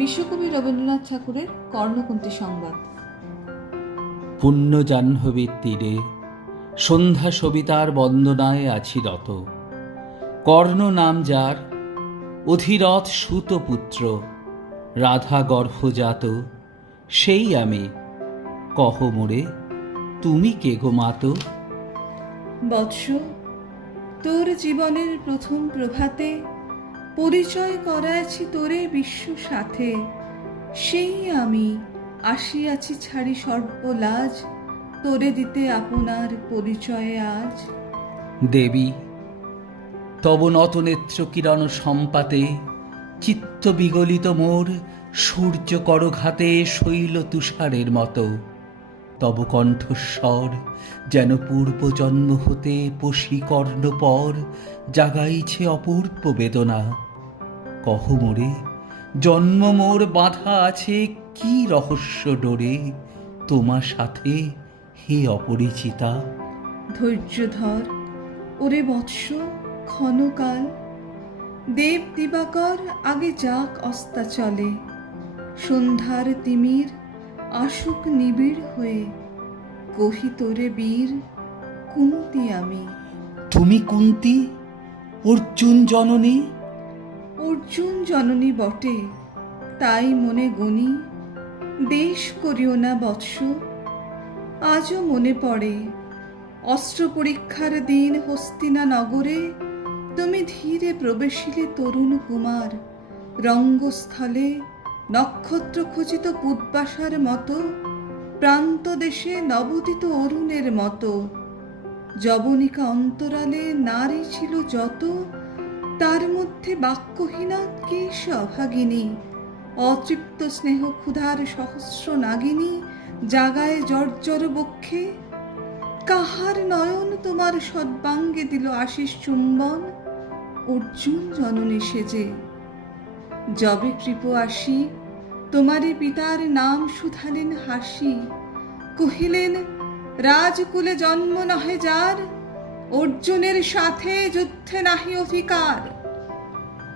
বিশ্বকবি রবীন্দ্রনাথ ঠাকুরের কর্ণকুন্তী সংবাদ। পুণ্য জাহ্নবীর তীরে সন্ধ্যা সবিতার বন্দনায় আছি রত। কর্ণ নাম যার অধিরথ সুতপুত্র রাধা গর্ভজাত সেই আমি। কহ মোরে তুমি কে গো মাতো? বৎস তোর জীবনের প্রথম প্রভাতে পরিচয় করাইছি তোরে বিশ্ব সাথে। সেই আমি আসিয়াছি ছাড়ি সর্বলাজ, তোরে দিতে আপনার পরিচয়ে আজ। দেবী, তব নতনেত্র কিরণ সম্পাতে, চিত্ত বিগলিত মোর সূর্য করঘাতে শৈল তুষারের মতো। তব কণ্ঠস্বর, যেন পূর্বজন্ম হতে পশিকর্ণ পর জাগাইছে অপূর্ব বেদনা। কহ মোরে, জন্ম মোর বাঁধা আছে কি রহস্য ডোরে? তোমার সাথে হে অপরিচিতা। ধৈর্য ধর, ওরে বৎস, ক্ষণকাল। দেব দিবাকর, আগে যাক অস্তাচলে। সন্ধ্যার তিমির আসুক নিবিড় হয়ে কহি তোরে বীর কুন্তি আমি। তুমি কুন্তি অর্জুন জননী? অর্জুন জননী বটে তাই মনে গণি দেশ করিও না বৎস। আজও মনে পড়ে অস্ত্র পরীক্ষার দিন হস্তিনা নগরে তুমি ধীরে প্রবেশিলে তরুণ কুমার রঙ্গস্থলে নক্ষত্র খচিত পুদ্বাসার মতো, প্রান্ত দেশে নবদিত অরুণের মতো। যবনিকা অন্তরালে নারী ছিল যত, তার মধ্যে বাক্যহীনা কে সে অভাগিনী অতৃপ্ত স্নেহ ক্ষুধার সহস্র নাগিনী জাগায় জর্জর বক্ষে? কাহার নয়ন তোমার সদ্বাঙ্গে দিল আশিস চুম্বন? অর্জুন জননী সেজে। যবে কৃপ আসি তোমারে পিতার নাম শুধালেন হাসি, কহিলেন, রাজকুলে জন্ম নহে যার, অর্জুনের সাথে যুদ্ধে নাহি অধিকার।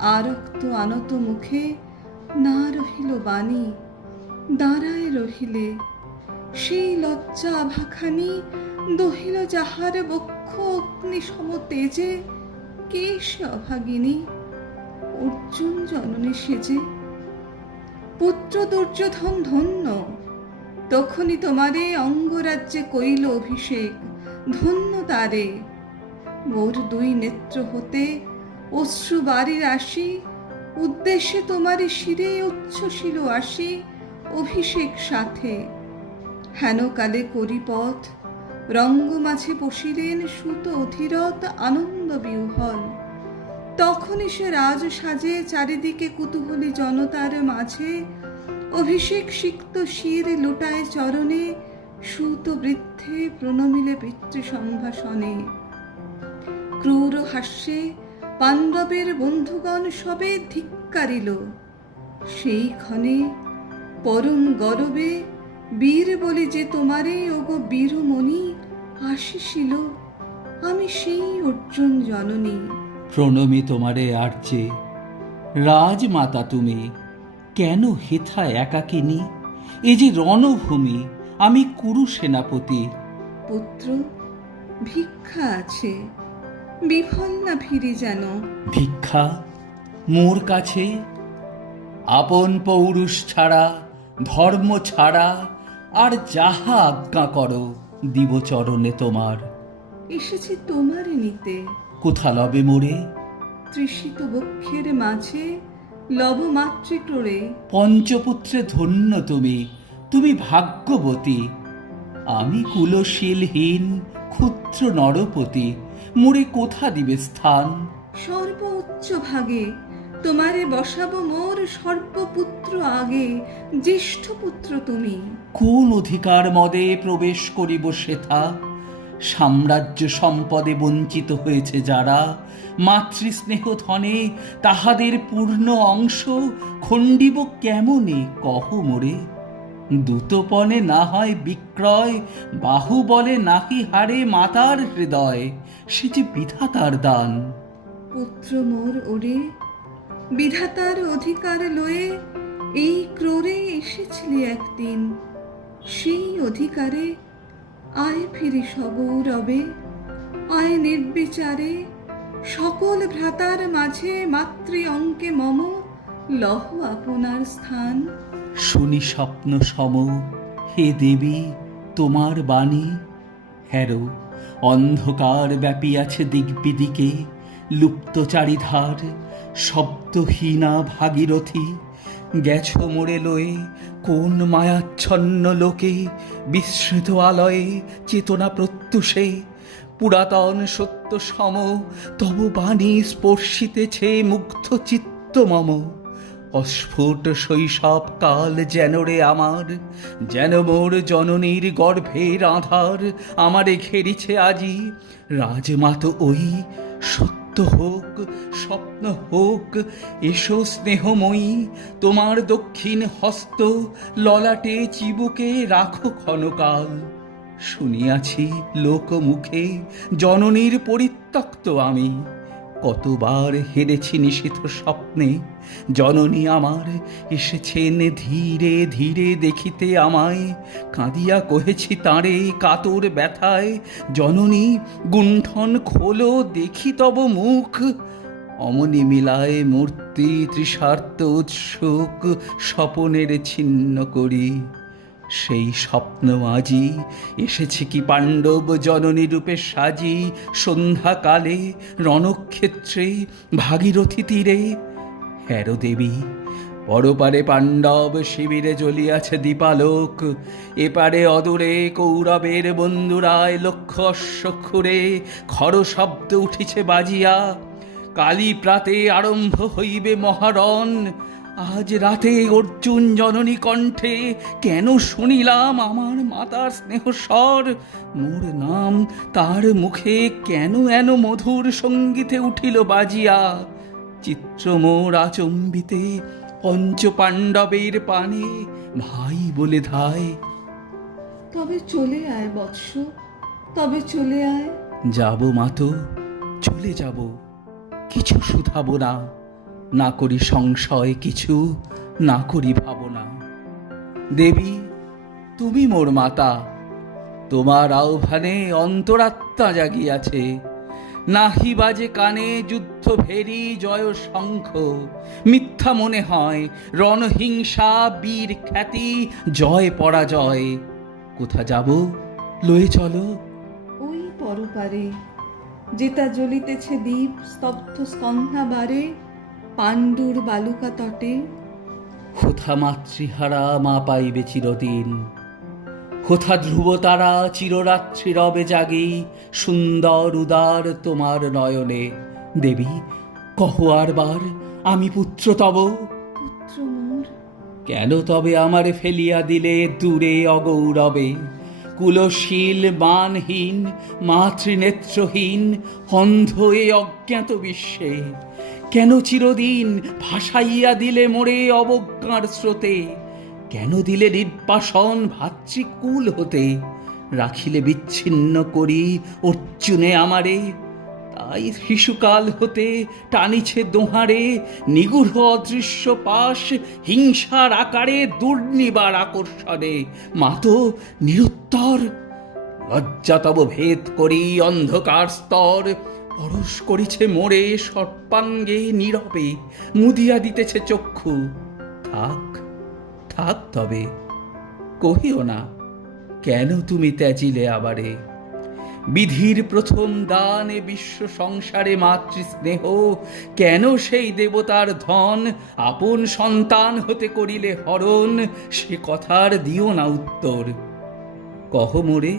আরক্ত আনত মুখে না রহিল বাণী, দাঁড়ায় রহিলে, সেই লজ্জা আভাখানি দহিল যাহার বক্ষ অগ্নি সম তেজে, কে সে অভাগিনী? অর্জুন জননী সেজে পুত্র দুর্যোধন ধন্য। তখনই তোমারে অঙ্গরাজ্যে কইল অভিষেক, ধন্য তারে। মোর দুই নেত্র হতে অশ্রু বাড়ির আসি, উদ্দেশ্যে তোমারে শিরে উচ্ছ্বসিল আসি অভিষেক সাথে। হেন কালে করি পথ রঙ্গ মাঝে বসিলেন সুত অধীরত আনন্দ বিহ্বল তখনই সে রাজ সাজে চারিদিকে কুতূহলী জনতার মাঝে। অভিষেক সিক্ত শির লুটায় চরণে, সুত বৃদ্ধে প্রণমিলে পিতৃ সম্ভাষণে ক্রূর হাস্যে পাণ্ডবের বন্ধুগণ সবে ধিক্কারিল। সেই ক্ষণে পরম গরবে বীর বলি যে তোমারে, ওগো বীরমণি আসিছিল আমি সেই অর্জুন জননী। প্রণমি তোমারে আর্যে রাজমাতা তুমি কেন হেথা একাকিনী? এ যে রণভূমি আমি কুরু সেনাপতি। পুত্র ভিক্ষা আছে বিফল না ফিরি যেন? ভিক্ষা মোর কাছে আপন পৌরুষ ছাড়া ধর্ম ছাড়া আর যাহা আজ্ঞা করো দিব চরণে তোমার। এসেছি তোমার নিতে। কোথা লবে মোরে তৃষিত বক্ষের মাঝে লব মাতৃক্রোড়ে পঞ্চপুত্রে ধন্য তুমি তুমি ভাগ্যবতী। আমি কুলশীলহীন ক্ষুদ্র নরপতি মোরে কোথা দিবে স্থান? সর্ব উচ্চ ভাগে তোমারে বসাবো মোর সর্বপুত্র আগে জ্যেষ্ঠ পুত্র তুমি। কোন অধিকার মদে প্রবেশ করিব সেথা? সাম্রাজ্য সম্পদে বঞ্চিত হয়েছে যারা। মাতৃস্নেহ ধনে তাহাদের পূর্ণ অংশ খণ্ডিব কেমনে, কহ মোরে। দ্যুতপনে না হয় বিক্রয় বাহু বলে নাহি হারে মাতার হৃদয়, সে যে বিধাতার দান। পুত্র মোর ওরে, বিধাতার অধিকার লয়ে এই ক্রোরে এসেছিলি একদিন। সেই অধিকারে আয় ফিরি সগৌরবে, আয় নির্বিচারে, সকল ভ্রাতার মাঝে মাতৃ অঙ্কে মম, লহ আপনার স্থান। শুনি স্বপ্ন সম, হে দেবী, তোমার বাণী। হ্যারো, অন্ধকার ব্যাপী আছে দিগ্বিদিকে লুপ্ত চারিধার শব্দহীনা ভাগীরথী। গেছ মোড়ে লয়ে, কোন মায়াচ্ছন্ন লোকে বিস্মৃত আলয়ে চেতনা প্রত্যুষে? পুরাতন সত্য সম, তব বাণী স্পর্শিতেছে মুগ্ধ চিত্ত মম। অস্ফুট শৈশব কাল যেন রে আমার, যেন মোর জননীর গর্ভের আধার আমারে ঘেরিছে আজি। রাজমাত ওই সত্য হোক, স্বপ্ন হোক, এসো স্নেহময়ী, তোমার দক্ষিণ হস্ত, ললাটে চিবুকে রাখো ক্ষণকাল। শুনিয়াছি লোকমুখে, জননীর পরিত্যক্ত আমি, কতবার হেরেছি নিষিদ্ধ স্বপ্নে জননী আমার এসেছেন ধীরে ধীরে দেখিতে আমায়, কাঁদিয়া কহেছি তাঁরে কাতর ব্যথায়, জননী গুণ্ঠন খোলো দেখি তব মুখ, অমনি মিলায় মূর্তি তৃষার্ত উৎসুক স্বপনের ছিন্ন করি। সেই স্বপ্ন আজি, এসেছে কি পাণ্ডব জননী রূপে সাজি, সন্ধ্যাকালে রণক্ষেত্রে ভাগীরথী তীরে দেবী, পরপারে পাণ্ডব শিবিরে জ্বলিয়াছে দীপালোক। এপারে অদূরে কৌরবের বন্ধুরায় লক্ষ্য অশ্বক্ষুরে খর শব্দ উঠিছে বাজিয়া। কালী প্রাতে আরম্ভ হইবে মহারণ। আজ রাতে অর্জুন জননী কণ্ঠে কেন শুনিলাম আমার মাতার স্নেহ স্বর? মোর নাম তার মুখে কেন এন মধুর সঙ্গীতে উঠিল বাজিয়া? চিত্র মোর আচম্বিতে পঞ্চ পাণ্ডবের পানে ভাই বলে ধায়। তবে চলে আয় বৎস তবে চলে আয়। যাব মাতো চলে যাব কিছু শুধাবো না। না করি সংশয় কিছু না করি ভাবনা। দেবী তুমি মোর মাতা তোমার আহ্বানে অন্তরাত্মা জাগিয়াছে। নাহি বাজে কানে যুদ্ধ ভেরি জয় শঙ্খ। মিথ্যা মনে হয় রণহিংসা বীর খ্যাতি জয় পরাজয়। কোথা যাব? লয়ে চলো। ওই পরপারে যেটা জ্বলিতেছে দ্বীপ স্তব্ধ স্কন্ধাবারে পাণ্ডুর বালুকা তটে। কোথা মাতৃহারা মা পাইবে চিরদিন? কোথা ধ্রুব তারা চিররাত্রি রবে জাগি সুন্দর উদার তোমার নয়নে। দেবী কহ আরবার আমি পুত্র তব। পুত্র মোর। কেন তবে আমারে ফেলিয়া দিলে দূরে অগৌরবে? কুলশীল মানহীন মাতৃনেত্রহীন অন্ধ এ অজ্ঞাত বিশ্বে। কেন চিরদিন ভাসাইয়া দিলে মোরে অবজ্ঞার স্রোতে? কেন দিলে নির্বাসন ভাতৃকুল হতে? রাখিলে বিচ্ছিন্ন করি অর্জুনে আমারে। তাই শিশুকাল হতে টানিছে দোহারে, নিগূঢ় অদৃশ্য পাশ হিংসার আকারে দুর্নিবার আকর্ষণে। মাতো নিরুত্তর। লজ্জা তব ভেদ করি অন্ধকার স্তর। পরশ করিছে মোরে সর্পাঙ্গে নীরবে, মুদিয়া দিতেছে চক্ষু। থাক। থাক তবে, কহিও না, কেন তুমি ত্যাজিলে আবারে? বিধির প্রথম দানে বিশ্ব সংসারে মাতৃস্নেহ, কেন সেই দেবতার ধন আপন সন্তান হতে করিলে হরণ? সে কথার দিও না উত্তর। কহ মোরে,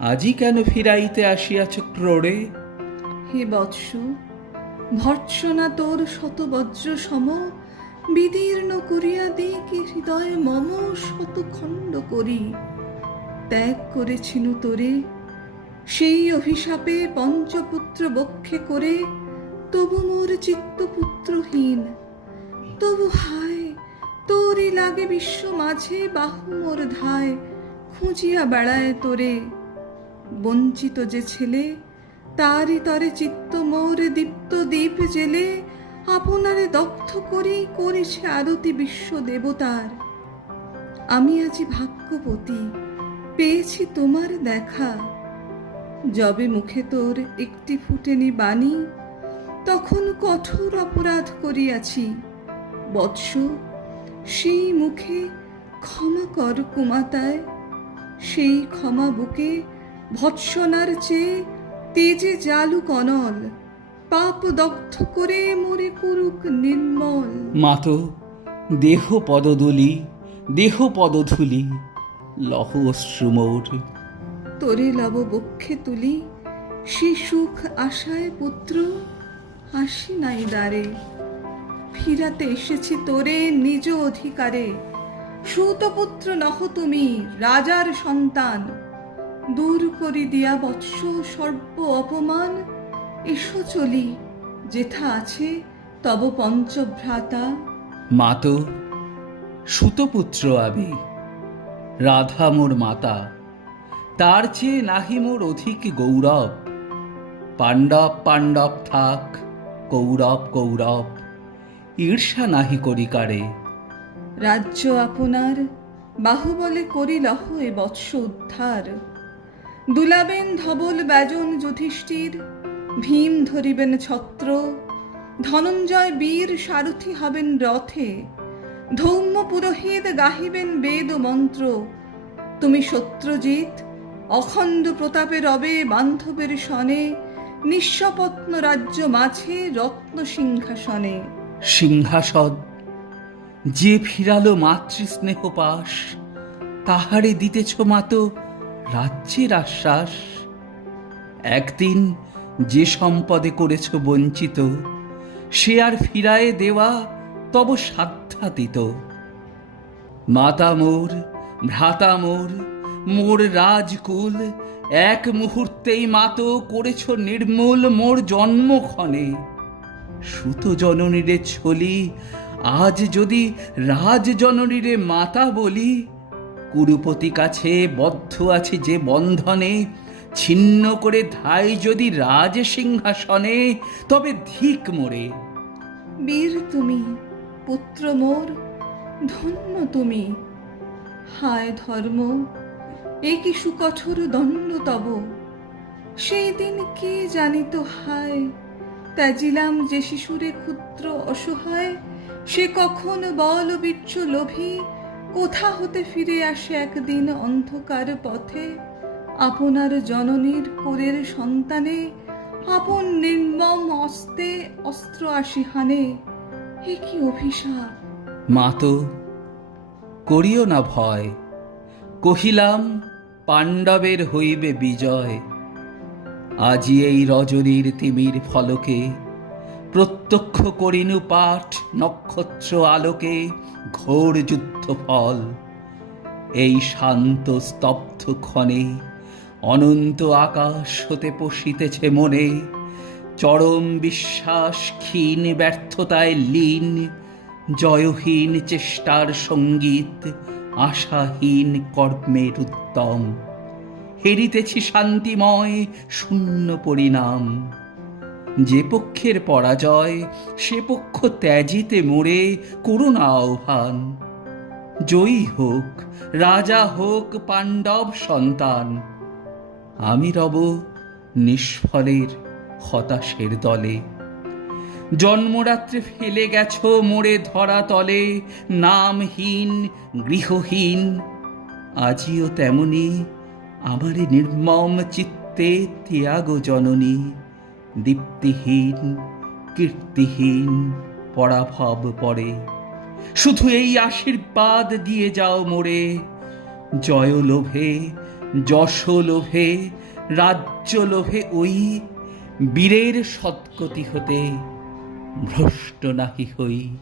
আজি কেন ফিরাইতে আসিয়াছ ক্রোড়ে? হে বৎস, ভর্ৎসনা তোর শত বজ্র সম বিদীর্ণ করিয়া দে কি হৃদয় মম শত খণ্ড করি। ত্যাগ করেছিল তোরে, সেই অভিশাপে পঞ্চপুত্র বক্ষে করে, তবু মোর চিত্ত পুত্রহীন তবু হায়, তোরই লাগে বিশ্ব মাঝে বাহু মোর ধায়, খুঁজিয়া বেড়ায় তোরে। বঞ্চিত যে ছেলে, তারই তরে চিত্ত মোর দীপ্ত দ্বীপ জেলে আপনারে দগ্ধ করেই করেছে আরতি বিশ্ব দেবতার। আমি আজি ভাগ্যপতি পেয়েছি তোমার দেখা। যবে মুখে তোর একটি ফুটেনি বাণী, তখন কঠোর অপরাধ করিয়াছি। বৎস, সেই মুখে ক্ষমা কর কুমাতায়, সেই ক্ষমা বুকে ভৎসনার চেয়ে তেজে জালু কনল। পাপ দগ্ধ করে মরে করুক নির্মল। মাতো দেহ পদদুলি দেহ পদধুলি লহ অশ্রুমোর তোরে লব বক্ষে তুলি সে সুখ আশায় পুত্র হাসি নাই দ্বারে। ফিরাতে এসেছি তোরে নিজ অধিকারে। সুতপুত্র নহ তুমি রাজার সন্তান। দূর করি দিয়া বৎস সর্ব অপমান এসো চলি যেথা আছে তব পঞ্চভ্রাতা। মাতো সুতপুত্র আমি রাধা মোর মাতা। তার চেয়ে নাহি মোর অধিক গৌরব। পাণ্ডব পাণ্ডব থাক কৌরব কৌরব ঈর্ষা নাহি করি কারে। রাজ্য আপনার বাহুবলে করিলহ এ বৎস উদ্ধার। দুলাবেন ধবল ব্যজন যুধিষ্ঠির ভীম ধরিবেন ছত্র, ধনঞ্জয় বীর সারথি হবেন রথে, ধৌম্য পুরোহিত গাহিবেন বেদ মন্ত্র। তুমি সত্যজিৎ অখণ্ড প্রতাপে রবে বান্ধবের সনে নিঃস্বপত্ন রাজ্য মাঝে রত্ন সিংহাসনে। সিংহাসন, যে ফিরালো মাতৃস্নেহ পাশ, তাহারে দিতেছ মাতো রাজ্যের আশ্বাস। একদিন যে সম্পদে করেছ বঞ্চিত, সে আর ফিরায়ে দেওয়া তব সাধ্যাতীত। মাতা মোর ভ্রাতা মোর মোর রাজকুল, এক মুহূর্তেই মাতো করেছ নির্মূল মোর জন্মক্ষণে। সুত জননীরে ছলি, আজ যদি রাজ জননীরে মাতা বলি, কুরুপতি কাছে বদ্ধ আছে যে বন্ধনে ছিন্ন করে ধাই যদি রাজ সিংহাসনে তবে ধিক মোরে। বীর তুমি, পুত্র মোর, ধন্য তুমি। হায় ধর্ম, এ কি সুকঠোর দণ্ড তব? সেই দিন কে জানিত হায়, ত্যাজিলাম যে শিশুরে ক্ষুদ্র অসহায়, সে কখন বল বিচ্ছ লোভী, কোথা হতে ফিরে আসে একদিন অন্ধকার পথে? আপনার জননীর কোরের সন্তানে, আপন নির্মম অস্তে অস্ত্র আসি হানে। এ কি অভিশাপ? মাতো করিও না ভয়। কহিলাম, পাণ্ডবের হইবে বিজয়। আজি এই রজনীর তিমির ফলকে, প্রত্যক্ষ করিনু পাঠ, নক্ষত্র আলোকে ঘোর যুদ্ধ ফল এই শান্ত স্তব্ধ ক্ষণে অনন্ত আকাশ হতে পশিতেছে মনে, চরম বিশ্বাস ক্ষীণ ব্যর্থতায় লীন, জয়হীন চেষ্টার সংগীত আশাহীন কর্মের উত্তম হেরিতেছি শান্তিময়, শূন্য পরিণাম। যে পক্ষের পরাজয়, সে পক্ষ ত্যাজিতে মোড়ে করুণা আহ্বান। জয়ী হোক, রাজা হোক পাণ্ডব সন্তান আমি রব নিষ্ফলের হতাশের দলে। জন্মরাত্রে ফেলে গেছ মোড়ে ধরা তলে, নামহীন, গৃহহীন। আজিও তেমনি আমারে নির্মম চিত্তে ত্যাগ জননী, দীপ্তিহীন, কীর্তিহীন পরাভব পড়ে শুধু এই আশীর্বাদ দিয়ে যাও মোরে জয় লোভে যশ লোভে রাজ্য লোভে ওই বীরের সৎগতি হতে ভ্রষ্ট নাকি হই।